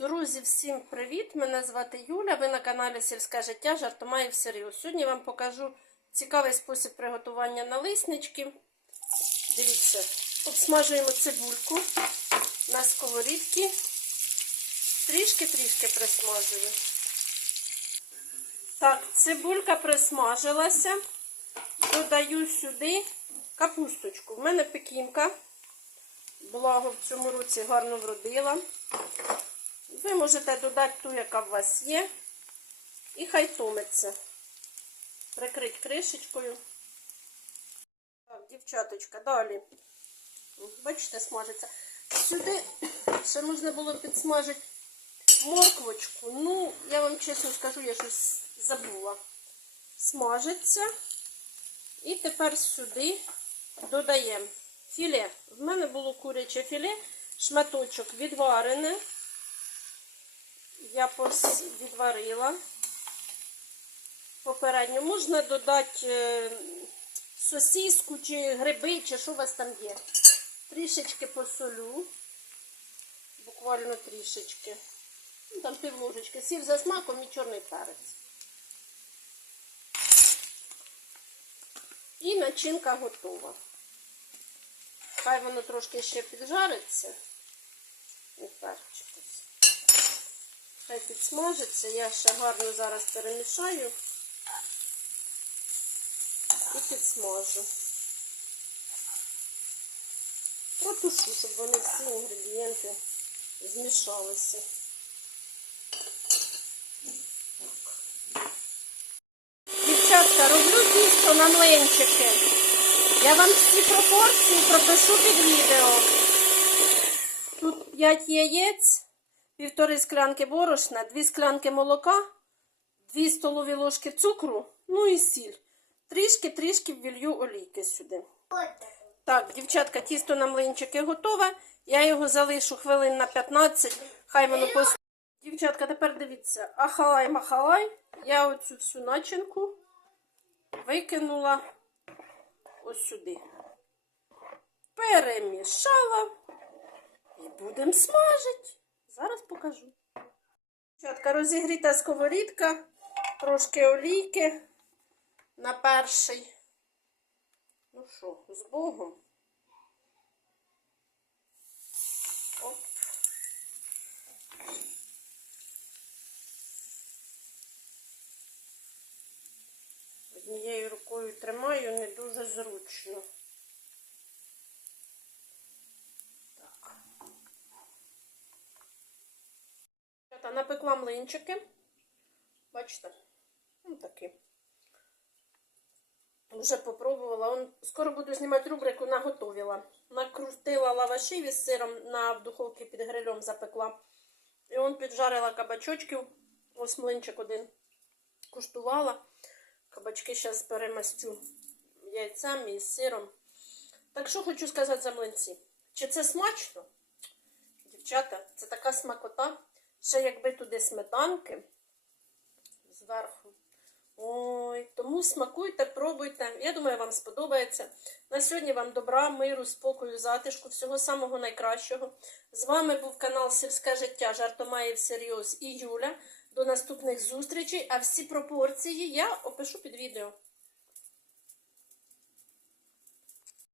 Друзі, всім привіт! Мене звати Юля. Ви на каналі Сільське життя Жартомаєв всерйоз. Сьогодні вам покажу цікавий спосіб приготування налиснички. Дивіться, обсмажуємо цибульку на сковорідці. Трішки-трішки присмажую. Так, цибулька присмажилася. Додаю сюди капусточку. В мене пекінка. Благо в цьому році гарно вродила. Ви можете додати ту, яка у вас є. І хай томиться. Прикрить кришечкою. Так, дівчаточка, далі. Бачите, смажиться. Сюди ще можна було підсмажити морквочку. Ну, я вам чесно скажу, я щось забула. Смажиться. І тепер сюди додаємо філе. В мене було куряче філе, шматочок відварене. Я відварила попередньо. Можна додати е, сосиску чи гриби, чи що у вас там є. Трішечки посолю. Буквально трішечки. Ну, там пів ложечки. Сів за смаком і чорний перець. І начинка готова. Хай воно трошки ще піджариться. І перчик. Хай підсмажиться. Я ще гарно зараз перемішаю і підсмажу. Протушу, щоб вони всі інгредієнти змішалися. Дівчатка, роблю тісто на млинчики. Я вам всі пропорції пропишу під відео. Тут 5 яєць, півтори склянки борошна, 2 склянки молока, 2 столові ложки цукру, ну і сіль. Трішки-трішки ввілью олійки сюди. Так, дівчатка, тісто на млинчики готове. Я його залишу хвилин на 15, хай воно пос... Дівчатка, тепер дивіться, ахалай махалай. Я оцю всю начинку викинула ось сюди. Перемішала і будемо смажити. Зараз покажу. Дівчатка, розігріта сковорідка, трошки олійки на перший. Ну що, з Богом. Однією рукою тримаю, не дуже зручно. Та напекла млинчики. Бачите? Ну такі. Вже попробувала. Скоро буду знімати рубрику наготовила. Накрутила лавашів із сиром на в духовці під грилем запекла. І он піджарила кабачочків. Ось млинчик один куштувала. Кабачки зараз перемастю яйцями і сиром. Так що хочу сказати за млинці. Чи це смачно? Дівчата, це така смакота. Ще якби туди сметанки зверху. Ой, тому смакуйте, пробуйте. Я думаю, вам сподобається. На сьогодні вам добра, миру, спокою, затишку, всього самого найкращого. З вами був канал Сільське життя Жартомаєв всерйоз і Юля. До наступних зустрічей, а всі пропорції я опишу під відео.